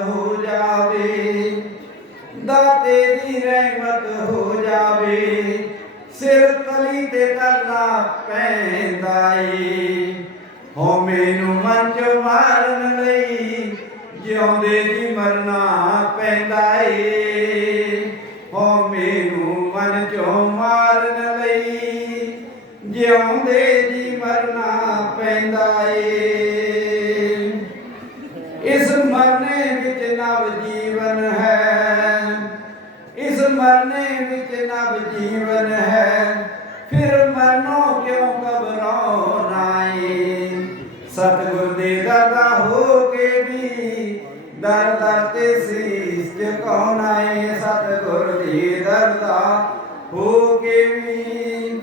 ਹੋ ਜਾਵੇ, ਦਾਤੇ ਦੀ ਰਹਿਮਤ ਹੋ ਜਾਵੇ, ਸਿਰ ਤਲੀ ਤੇ ਕਰਨਾ ਪੈਂਦਾ ਏ। ਹੋ ਮੈਨੂੰ ਮਨ ਚ ਮਾਰਨ ਲਈ ਜਿਉਂਦੇ ਜੀ ਮਰਨਾ ਪੈਂਦਾ ਏ। ਹੋ ਮੈਨੂੰ ਮਨ ਚੋਂ ਮਾਰਨ ਲਈ ਜਿਉਂਦੇ ਜੀ ਮਰਨਾ ਪੈਂਦਾ ਏ। ਇਸ ਮਰਨੇ ਨਵ ਜੀਵਨ ਹੈ। ਇਸ ਮਰਨੇ ਵਿੱਚ ਨਵ ਜੀਵਨ ਹੈ। ਫਿਰ ਮਰਨੋ ਕਿਉਂ ਘਬਰਾਉਣਾ ਏ ਸਤਿਗੁਰ ਦੇ ਦਾਦਾ ਹੋ ਕੇ ਵੀ ਦਰ ਦਰ ਤੇ ਸੀਸ ਝੁਕਾਉਣਾ ਏ ਸਤਿਗੁਰ ਦੇ ਦਰਦਾ ਹੋ ਕੇ ਵੀ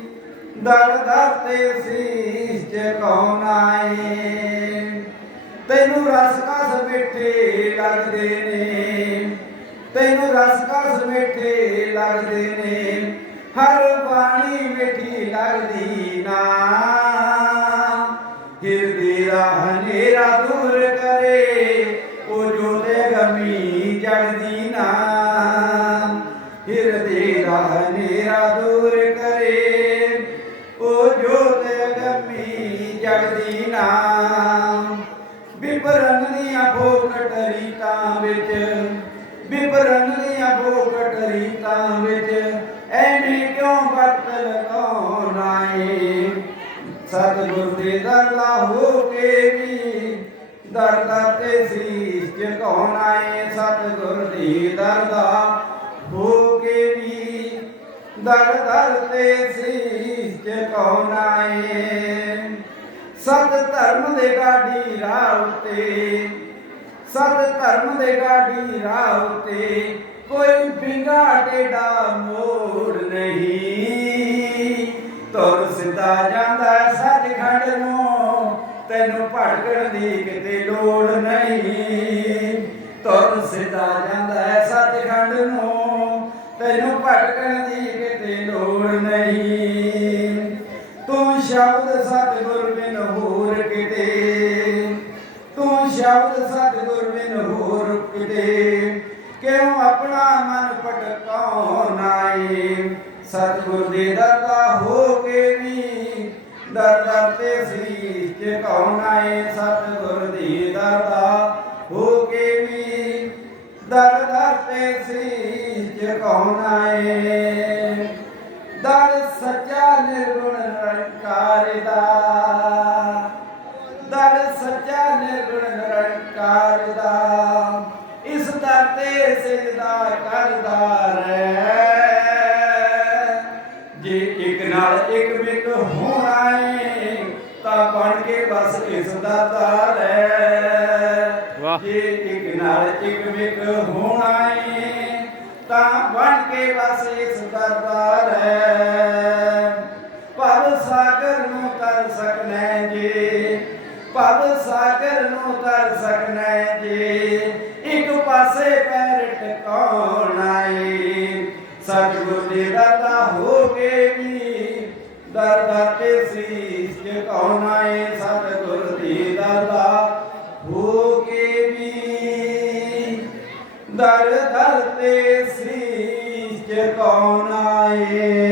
ਦਰ ਦਰ ਤੇ ਸੀਸ ਝੁਕਾਉਣਾ ਏ ਤੈਨੂੰ ਰਸ ਕਸ ਮਿੱਠੇ ਲੱਗਦੇ ਨੇ। ਤੈਨੂੰ ਰਸ ਕਸ ਮਿੱਠੇ ਲੱਗਦੇ ਨੇ। ਹਰ ਬਾਣੀ ਮਿੱਠੀ ਲੱਗਦੀ ਨਾ। ਹਿਰਦੇ ਦਾ ਹਨੇਰਾ ਦੂਰ ਕਰੇ, ਉਹ ਜੋਤੇ ਗਮੀ ਜਗਦੀ ਨਾ। ਹਿਰਦੇ ਦਾ ਹਨੇਰਾ ਦੂਰ ਕਰੇ, ਉਹ ਜੋਤ ਗਮੀ ਜਗਦੀ ਨਾ। ਵਿੱਚ ਬਿਪਰਨ ਦੀਆਂ ਫੋਕਟ ਰੀਤਾਂ ਵਿੱਚ, ਐਵੇਂ ਕਿਉਂ ਵਕਤ ਲਗਾਉਣਾ ਏ ਸਤਿਗੁਰ ਦੇ ਦਰ ਹੋ ਕੇ ਵੀ ਦਰ ਤੇ ਸੀਸ ਝੁਕਾਉਣਾ ਏ ਸਤਿਗੁਰ ਦੇ ਦਰ ਹੋ ਕੇ ਵੀ ਦਰ ਦਰ ਤੇ ਸੀਸ ਝੁਕਾਉਣਾ ਏ ਸਤ ਧਰਮ ਦੇ ਗਾਡੀ ਰਾਹ ਉਤੇ ਸਤ ਧਰਮ ਦੇ ਗਾਡੀ ਰਾਹ ਉਤੇ ਕੋਈ ਫਿੰਗਾ ਟੇਡਾ ਮੋੜ ਨਹੀਂ। ਤੁਰ ਸਿੱਧਾ ਜਾਂਦਾ ਸੱਚਖੰਡ ਨੂੰ, ਤੈਨੂੰ ਭਟਕਣ ਦੀ ਕਿਤੇ ਲੋੜ ਨਹੀਂ। ਤੁਰ ਸਿੱਧਾ ਜਾਂਦਾ ਸੱਚਖੰਡ ਨੂੰ, ਤੈਨੂੰ ਭਟਕਣ ਦੀ ਕਿਤੇ ਲੋੜ ਨਹੀਂ। ਤੂੰ ਸ਼ਬਦ ਸਤਿਗੁਰ ਬਿਨ ਹੋਰ ਕਿਤੇ ਕਿਉਂ ਆਪਣਾ ਮਨ ਭਟਕਾਉਣਾ ਏ ਸਤਿਗੁਰ ਦੇ ਦਾਤਾ ਹੋ ਕੇ ਵੀ ਦਰ ਤੇ ਸੀਸ ਝੁਕਾਉਣਾ ਏ ਸਤਿਗੁਰ ਦੇ ਦਾਤਾ ਹੋ ਕੇ ਵੀ ਦਰ ਤੇ ਸੀਸ ਝੁਕਾਉਣਾ ਏ ਦਰ ਸੱਚਾ ਨਿਰਗੁਣ ਨਿਰੰਕਾਰ ਦਾ ਤਾਂ ਬਣ ਕੇ ਬਸ ਇਸ ਦਾ ਦਰ ਹੈ। ਜੇ ਇੱਕ ਨਾਲ ਇੱਕ ਵਿਕ ਹੋਣਾ ਏ ਤਾਂ ਬਣ ਕੇ ਬਸ ਇਸ ਦਾ ਦਰ ਹੈ। ਭਵ ਸਾਗਰ ਨੂੰ ਤਰ ਸਕਣਾ ਜੇ ਭਵ ਸਾਗਰ ਨੂੰ ਤਰ ਸਕਣਾ ਜੇ ਇੱਕ ਪਾਸੇ ਪੈਰ ਟਿਕਾਉਣਾ ਏ। ਸਤਿਗੁਰ ਦੇ ਦਾਤਾ ਹੋ ਕੇ ਵੀ ਦਰ ਦਰ ਤੇ ਸੀਸ ਏ ਸਤਿਗੁਰ ਦੇ ਦਾਤਾ ਹੋ ਕੇ ਵੀ ਦਰ ਦਰ ਤੇ ਸੀਸ ਝੁਕਾਉਣਾ ਏ